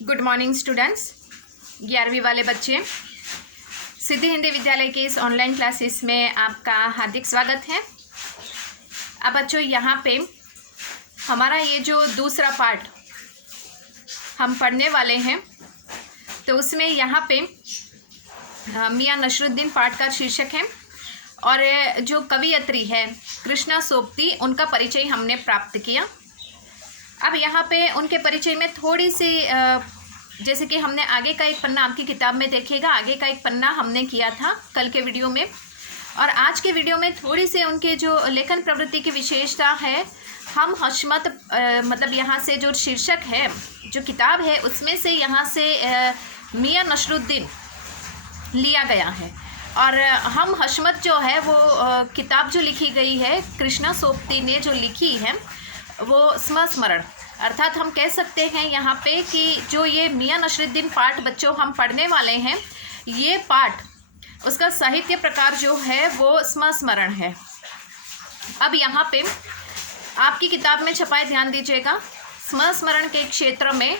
Good morning students. 11वीं वाले बच्चे, सिद्धि हिंदी विद्यालय के इस ऑनलाइन क्लासेस में आपका हार्दिक स्वागत है। अब बच्चों, यहाँ पे हमारा ये जो दूसरा पार्ट हम पढ़ने वाले हैं, तो उसमें यहाँ पे मियाँ नसरुद्दीन पाठ का शीर्षक है और जो कवियत्री है कृष्णा सोबती, उनका परिचय हमने प्राप्त किया। अब यहाँ पे उनके परिचय में थोड़ी सी जैसे कि हमने आगे का एक पन्ना आपकी किताब में देखेगा, आगे का एक पन्ना हमने किया था कल के वीडियो में, और आज के वीडियो में थोड़ी सी उनके जो लेखन प्रवृत्ति की विशेषता है, हम हशमत मतलब यहाँ से जो शीर्षक है, जो किताब है, उसमें से यहाँ से मियाँ नसरुद्दीन लिया गया है। और हम हशमत जो है वो किताब जो लिखी गई है कृष्णा सोबती ने जो लिखी है वो संस्मरण, अर्थात हम कह सकते हैं यहाँ पे कि जो ये मियाँ नसरुद्दीन पाठ बच्चों हम पढ़ने वाले हैं, ये पाठ उसका साहित्य प्रकार जो है वो संस्मरण है। अब यहाँ पे आपकी किताब में छपाए, ध्यान दीजिएगा, संस्मरण के क्षेत्र में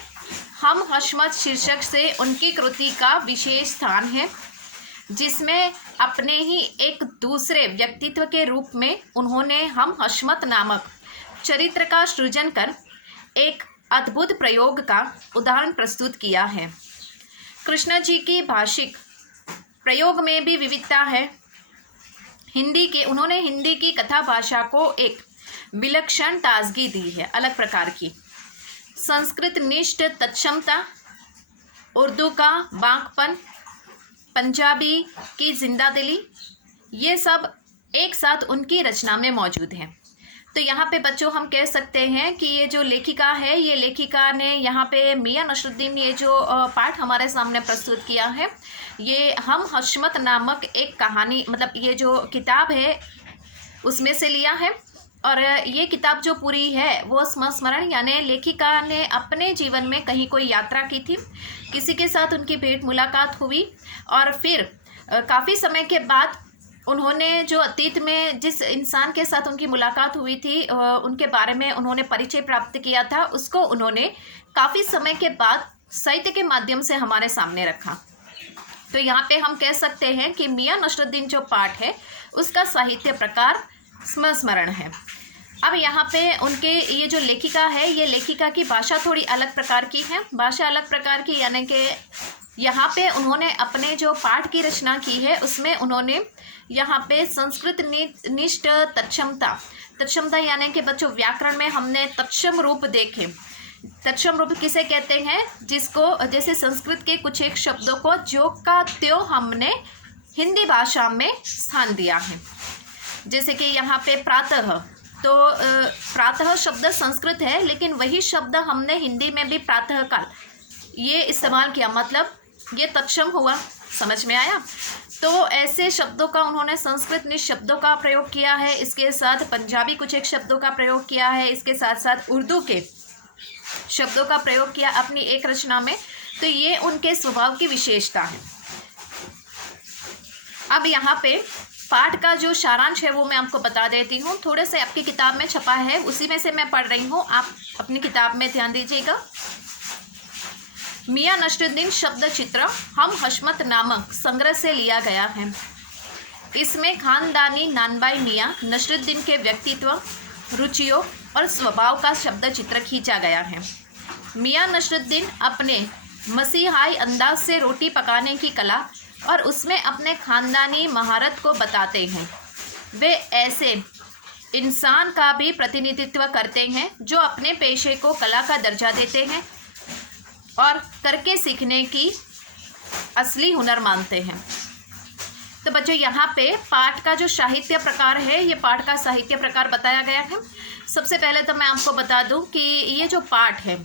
हम हशमत शीर्षक से उनकी कृति का विशेष स्थान है, जिसमें अपने ही एक दूसरे व्यक्तित्व के रूप में उन्होंने हम हशमत नामक चरित्र का सृजन कर एक अद्भुत प्रयोग का उदाहरण प्रस्तुत किया है। कृष्ण जी की भाषिक प्रयोग में भी विविधता है। उन्होंने हिंदी की कथा भाषा को एक विलक्षण ताजगी दी है, अलग प्रकार की। संस्कृत निष्ठ तत्क्षमता, उर्दू का बांकपन, पंजाबी की जिंदादिली, ये सब एक साथ उनकी रचना में मौजूद हैं। तो यहाँ पे बच्चों हम कह सकते हैं कि ये जो लेखिका है, ये लेखिका ने यहाँ पे मियाँ नसरुद्दीन ये जो पाठ हमारे सामने प्रस्तुत किया है, ये हम हशमत नामक एक कहानी, मतलब ये जो किताब है उसमें से लिया है। और ये किताब जो पूरी है वो संस्मरण, यानी लेखिका ने अपने जीवन में कहीं कोई यात्रा की थी, किसी के साथ उनकी भेंट मुलाकात हुई, और फिर काफ़ी समय के बाद उन्होंने जो अतीत में जिस इंसान के साथ उनकी मुलाकात हुई थी, उनके बारे में उन्होंने परिचय प्राप्त किया था, उसको उन्होंने काफ़ी समय के बाद साहित्य के माध्यम से हमारे सामने रखा। तो यहाँ पे हम कह सकते हैं कि मियाँ नसरुद्दीन जो पाठ है उसका साहित्य प्रकार संस्मरण है। अब यहाँ पे उनके ये जो लेखिका है, ये लेखिका की भाषा थोड़ी अलग प्रकार की है। भाषा अलग प्रकार की यानी कि यहाँ पे उन्होंने अपने जो पाठ की रचना की है उसमें उन्होंने यहाँ पे संस्कृत निष्ठ तत्क्षमता यानी कि बच्चों व्याकरण में हमने तत्सम रूप देखे। तत्सम रूप किसे कहते हैं? जिसको, जैसे संस्कृत के कुछ एक शब्दों को जो का त्यों हमने हिंदी भाषा में स्थान दिया है। जैसे कि यहाँ पे प्रातः, तो प्रातः शब्द संस्कृत है, लेकिन वही शब्द हमने हिंदी में भी प्रातः काल ये इस्तेमाल किया, मतलब ये तत्सम हुआ। समझ में आया? तो ऐसे शब्दों का उन्होंने संस्कृत निष्ठ शब्दों का प्रयोग किया है, इसके साथ पंजाबी कुछ एक शब्दों का प्रयोग किया है, इसके साथ साथ उर्दू के शब्दों का प्रयोग किया अपनी एक रचना में। तो ये उनके स्वभाव की विशेषता है। अब यहाँ पे पाठ का जो सारांश है वो मैं आपको बता देती हूँ। थोड़े से आपकी किताब में छपा है, उसी में से मैं पढ़ रही हूँ, आप अपनी किताब में ध्यान दीजिएगा। मियाँ नसरुद्दीन शब्द चित्र हम हशमत नामक संग्रह से लिया गया है। इसमें खानदानी नानबाई मियाँ नसरुद्दीन के व्यक्तित्व, रुचियों और स्वभाव का शब्द चित्र खींचा गया है। मियाँ नसरुद्दीन अपने मसीहाई अंदाज से रोटी पकाने की कला और उसमें अपने खानदानी महारत को बताते हैं। वे ऐसे इंसान का भी प्रतिनिधित्व करते हैं जो अपने पेशे को कला का दर्जा देते हैं और करके सीखने की असली हुनर मानते हैं। तो बच्चों, यहाँ पे पाठ का जो साहित्य प्रकार है, ये पाठ का साहित्य प्रकार बताया गया है। सबसे पहले तो मैं आपको बता दूं कि ये जो पाठ है,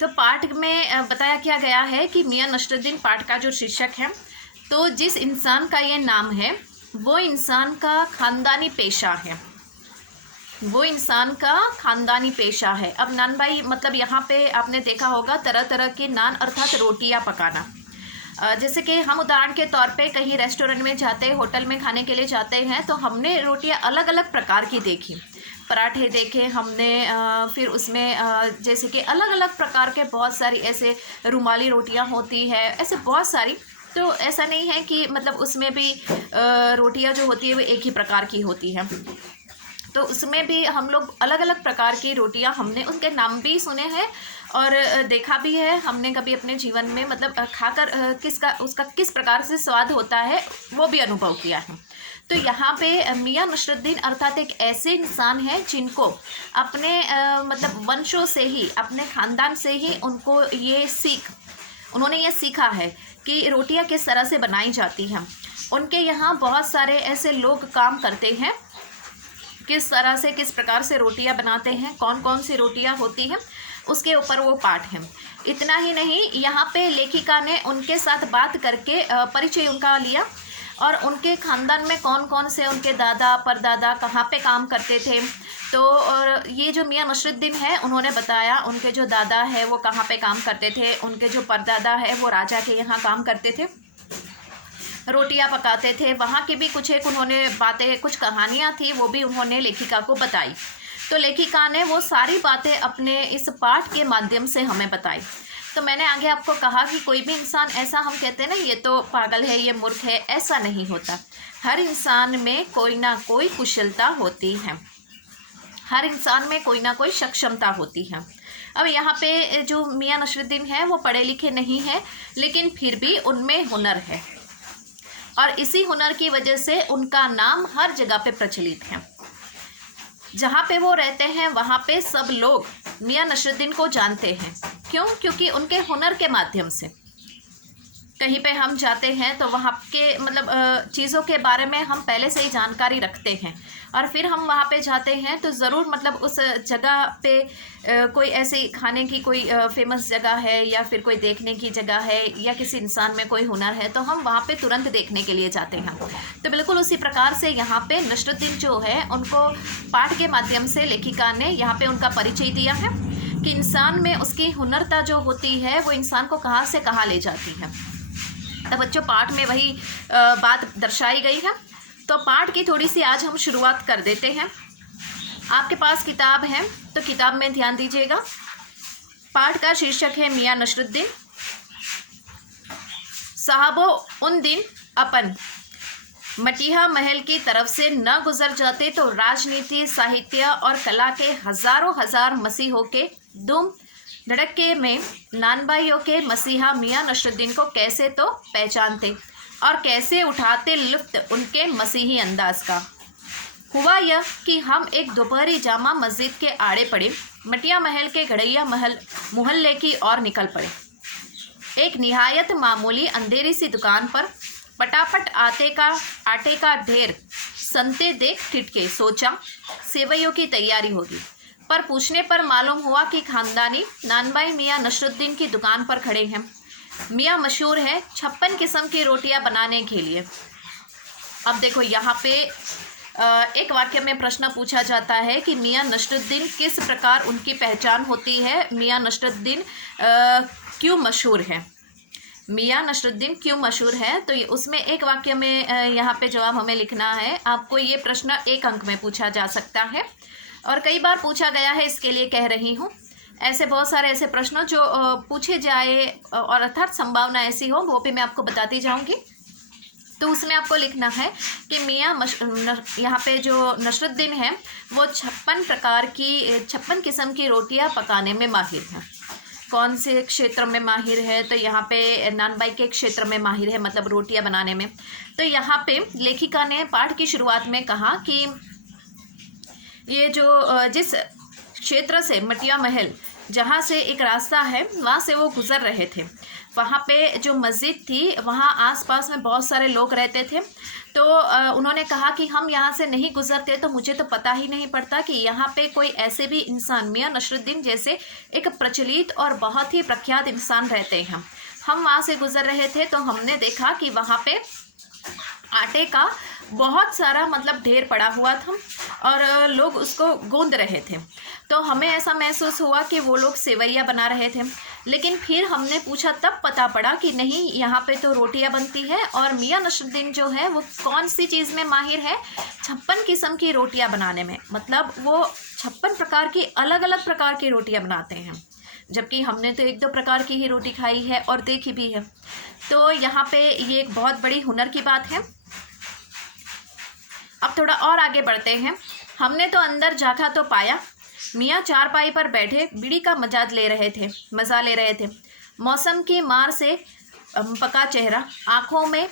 तो पाठ में बताया क्या गया है कि मियाँ नसरुद्दीन पाठ का जो शीर्षक है, तो जिस इंसान का ये नाम है वो इंसान का खानदानी पेशा है, वो इंसान का खानदानी पेशा है। अब नानबाई मतलब यहाँ पे आपने देखा होगा तरह तरह के नान अर्थात रोटियाँ पकाना। जैसे कि हम उदाहरण के तौर पे कहीं रेस्टोरेंट में जाते हैं, होटल में खाने के लिए जाते हैं, तो हमने रोटियाँ अलग अलग प्रकार की देखी। पराठे देखे हमने, फिर उसमें जैसे कि अलग अलग प्रकार के बहुत सारी ऐसे रुमाली रोटियां होती है, ऐसे बहुत सारी। तो ऐसा नहीं है कि मतलब उसमें भी रोटियां जो होती है वो एक ही प्रकार की होती है। तो उसमें भी हम लोग अलग अलग प्रकार की रोटियां, हमने उनके नाम भी सुने हैं और देखा भी है हमने कभी अपने जीवन में, मतलब खाकर उसका किस प्रकार से स्वाद होता है वो भी अनुभव किया है। तो यहाँ पे मियाँ नसरुद्दीन अर्थात एक ऐसे इंसान हैं जिनको अपने मतलब वंशों से ही, अपने ख़ानदान से ही उन्होंने ये सीखा है कि रोटियां किस तरह से बनाई जाती हैं। उनके यहाँ बहुत सारे ऐसे लोग काम करते हैं, किस तरह से किस प्रकार से रोटियां बनाते हैं, कौन कौन सी रोटियां होती हैं, उसके ऊपर वो पाठ है। इतना ही नहीं, यहाँ पे लेखिका ने उनके साथ बात करके परिचय उनका लिया और उनके ख़ानदान में कौन कौन से उनके दादा परदादा कहाँ पे काम करते थे। तो और ये जो मियाँ नसरुद्दीन है उन्होंने बताया उनके जो दादा है वो कहाँ पे काम करते थे, उनके जो परदादा है वो राजा के यहाँ काम करते थे, रोटियां पकाते थे। वहाँ की भी कुछ एक उन्होंने बातें, कुछ कहानियाँ थी, वो भी उन्होंने लेखिका को बताई। तो लेखिका ने वो सारी बातें अपने इस पाठ के माध्यम से हमें बताई। तो मैंने आगे आपको कहा कि कोई भी इंसान, ऐसा हम कहते हैं ना ये तो पागल है, ये मूर्ख है, ऐसा नहीं होता। हर इंसान में कोई ना कोई कुशलता होती है, हर इंसान में कोई ना कोई सक्षमता होती है। अब यहाँ पे जो मियाँ नसरुद्दीन है वो पढ़े लिखे नहीं है, लेकिन फिर भी उनमें हुनर है और इसी हुनर की वजह से उनका नाम हर जगह पे प्रचलित है। जहाँ पे वो रहते हैं वहाँ पे सब लोग मियाँ नसरुद्दीन को जानते हैं। क्यों? क्योंकि उनके हुनर के माध्यम से कहीं पे हम जाते हैं तो वहाँ के मतलब चीज़ों के बारे में हम पहले से ही जानकारी रखते हैं और फिर हम वहाँ पे जाते हैं तो ज़रूर मतलब उस जगह पे कोई ऐसी खाने की कोई फेमस जगह है या फिर कोई देखने की जगह है या किसी इंसान में कोई हुनर है तो हम वहाँ पे तुरंत देखने के लिए जाते हैं। तो बिल्कुल उसी प्रकार से यहाँ पे नसरुद्दीन जो है उनको पाठ के माध्यम से लेखिका ने यहाँ पे उनका परिचय दिया है कि इंसान में उसकी हुनरता जो होती है वो इंसान को कहाँ से कहाँ ले जाती है। तो बच्चों पाठ में वही बात दर्शाई गई है। तो पाठ की थोड़ी सी आज हम शुरुआत कर देते हैं। आपके पास किताब है तो किताब में ध्यान दीजिएगा। पाठ का शीर्षक है मियाँ नसरुद्दीन। साहबो उन दिन अपन मटिया महल की तरफ से न गुजर जाते तो राजनीति, साहित्य और कला के हजारों हजार मसीहों के दुम धड़के में नानबाइयों के मसीहा मियाँ नसरुद्दीन को कैसे तो पहचानते और कैसे उठाते लुत्फ उनके मसीही अंदाज का। हुआ यह कि हम एक दोपहरी जामा मस्जिद के आड़े पड़े मटिया महल के गड़ैया मोहल्ले की ओर निकल पड़े। एक निहायत मामूली अंधेरी सी दुकान पर पटापट आटे का ढेर संते देख टिटके, सोचा सेवइयों की तैयारी होगी। पर पूछने पर मालूम हुआ कि खानदानी नानबाई मियाँ नसरुद्दीन की दुकान पर खड़े हैं। मियाँ मशहूर है 56 किस्म की रोटियां बनाने के लिए। अब देखो यहाँ पे एक वाक्य में प्रश्न पूछा जाता है कि मियाँ नसरुद्दीन किस प्रकार उनकी पहचान होती है, मियाँ नसरुद्दीन क्यों मशहूर है, मियाँ नसरुद्दीन क्यों मशहूर है। तो उसमें एक वाक्य में यहाँ पे जवाब हमें लिखना है। आपको ये प्रश्न 1 अंक में पूछा जा सकता है और कई बार पूछा गया है, इसके लिए कह रही हूँ। ऐसे बहुत सारे ऐसे प्रश्न जो पूछे जाए और अर्थात संभावना ऐसी हो वो भी मैं आपको बताती जाऊँगी। तो उसमें आपको लिखना है कि मियाँ यहाँ पे जो नसरुद्दीन है वो 56 किस्म की रोटियाँ पकाने में माहिर हैं। कौन से क्षेत्र में माहिर है? तो यहाँ पे नानबाई के क्षेत्र में माहिर है, मतलब रोटियाँ बनाने में। तो यहाँ पे लेखिका ने पाठ की शुरुआत में कहा कि ये जो जिस क्षेत्र से मटिया महल, जहाँ से एक रास्ता है वहाँ से वो गुज़र रहे थे, वहाँ पे जो मस्जिद थी वहाँ आसपास में बहुत सारे लोग रहते थे। तो उन्होंने कहा कि हम यहाँ से नहीं गुज़रते तो मुझे तो पता ही नहीं पड़ता कि यहाँ पे कोई ऐसे भी इंसान मियाँ नसरुद्दीन जैसे एक प्रचलित और बहुत ही प्रख्यात इंसान रहते हैं। हम वहाँ से गुज़र रहे थे तो हमने देखा कि वहाँ पे आटे का बहुत सारा मतलब ढेर पड़ा हुआ था और लोग उसको गूंद रहे थे। तो हमें ऐसा महसूस हुआ कि वो लोग सेवइयाँ बना रहे थे, लेकिन फिर हमने पूछा तब पता पड़ा कि नहीं, यहाँ पे तो रोटियाँ बनती है। और मियां नसरुद्दीन जो है वो कौन सी चीज़ में माहिर है? 56 किस्म की रोटियाँ बनाने में। मतलब वो 56 प्रकार की अलग अलग प्रकार की रोटियाँ बनाते हैं, जबकि हमने तो 1-2 प्रकार की ही रोटी खाई है और देखी भी है। तो यहाँ पे ये एक बहुत बड़ी हुनर की बात है। अब थोड़ा और आगे बढ़ते हैं। हमने तो अंदर झांका तो पाया, मियाँ चारपाई पर बैठे बीड़ी का मजा ले रहे थे। मौसम की मार से पका चेहरा, आँखों में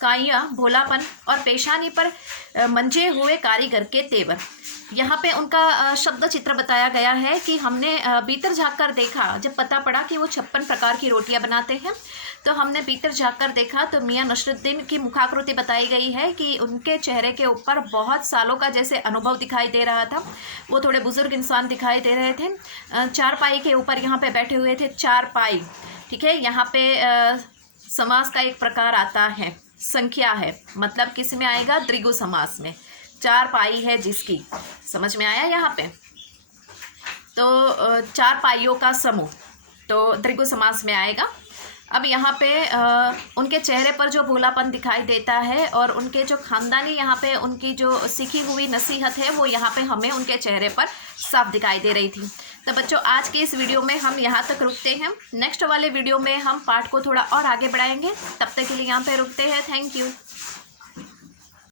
काइया भोलापन और पेशानी पर मंजे हुए कारीगर के तेवर। यहाँ पे उनका शब्द चित्र बताया गया है कि हमने भीतर झाँक कर देखा। जब पता पड़ा कि वो 56 प्रकार की रोटियाँ बनाते हैं, तो हमने भीतर झाँक कर देखा तो मियां नसरुद्दीन की मुखाकृति बताई गई है कि उनके चेहरे के ऊपर बहुत सालों का जैसे अनुभव दिखाई दे रहा था। वो थोड़े बुजुर्ग इंसान दिखाई दे रहे थे। चारपाई के ऊपर यहाँ पे बैठे हुए थे। चारपाई, ठीक है। यहाँ पे समास का एक प्रकार आता है, संख्या है, मतलब किस में आएगा? द्विगु समास में। चारपाई है जिसकी, समझ में आया यहाँ पे? तो चार पाइयों का समूह, तो द्विगु समास में आएगा। अब यहाँ पे उनके चेहरे पर जो भोलापन दिखाई देता है और उनके जो खानदानी यहाँ पे उनकी जो सीखी हुई नसीहत है वो यहाँ पे हमें उनके चेहरे पर साफ दिखाई दे रही थी। तो बच्चों, आज के इस वीडियो में हम यहाँ तक रुकते हैं। नेक्स्ट वाले वीडियो में हम पाठ को थोड़ा और आगे बढ़ाएंगे। तब तक के लिए यहाँ पे रुकते हैं। Thank you.